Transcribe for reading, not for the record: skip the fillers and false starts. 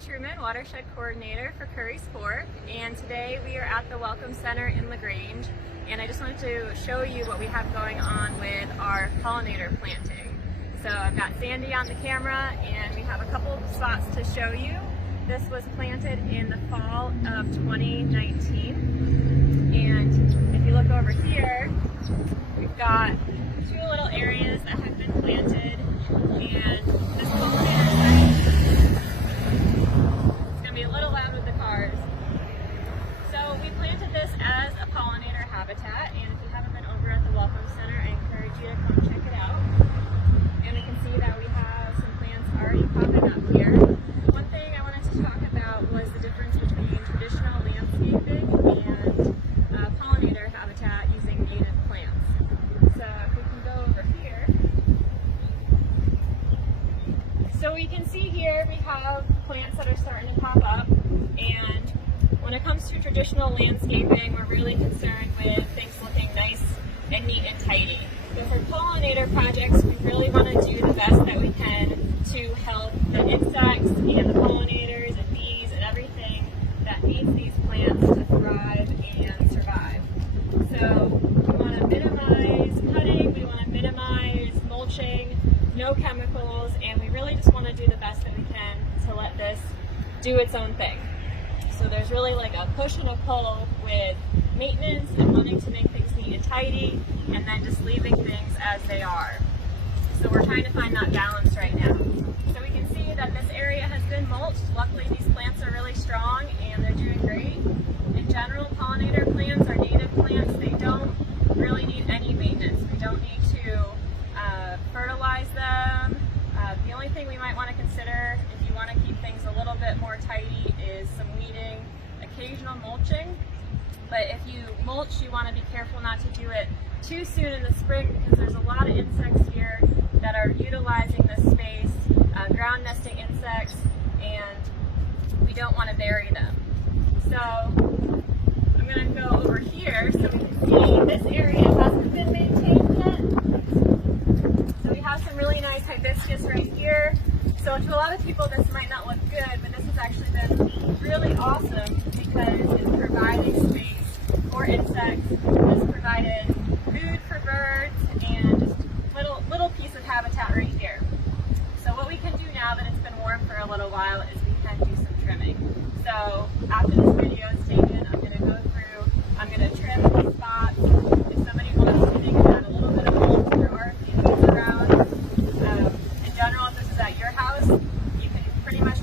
Truman, Watershed Coordinator for Curry's Fork, and today we are at the Welcome Center in LaGrange, and I just wanted to show you what we have going on with our pollinator planting. So I've got Sandy on the camera, and we have a couple spots to show you. This was planted in the fall of 2019, and if you look over here, we've got two little areas that have been planted, and this pollinator site, it's going to be a little loud with the cars. So we planted this as a pollinator habitat, and if you haven't been over at the Welcome Center, I encourage you to come check it out. And we can see that we have some plants already popping up here. One thing I wanted to talk about was the difference between traditional landscaping and pollinator habitat using native plants. So if we can go over here. So we can see here we have plants that are starting to pop up, and when it comes to traditional landscaping, we're really concerned with things looking nice and neat and tidy. But for pollinator projects, we really want to do the best that we can to help the insects and the pollinators and bees and everything that needs these plants to thrive and survive. So we want to minimize cutting, we want to minimize mulching, no chemicals, and we really just want to do the best that we can to let this do its own thing. So there's really like a push and a pull with maintenance and wanting to make things neat and tidy, and then just leaving things as they are. So we're trying to find that balance right now. So we can see that this area has been mulched. Luckily these plants are really strong and they're doing great. In general, pollinator plants are native plants. They don't really need any maintenance. We don't need to fertilize them. The only thing we might want to consider if you want to keep things a little bit more tidy is some weeding, occasional mulching. But if you mulch, you want to be careful not to do it too soon in the spring, because there's a lot of insects here that are utilizing this space, ground nesting insects, and we don't want to bury them. So I'm going to go over here so we can see this area hasn't been maintained yet. So we have some really nice hibiscus right here. So to a lot of people this might not look good, but this has actually been really awesome because it's providing space for insects, it's provided food for birds, and just little piece of habitat right here. So what we can do now that it's been warm for a little while is we can do some trimming. So after this video is taken, I'm going to go through, I'm going to trim these spots. If somebody wants to think about a little bit of mulch, there are a few things around. In general, if this is at your house, you can pretty much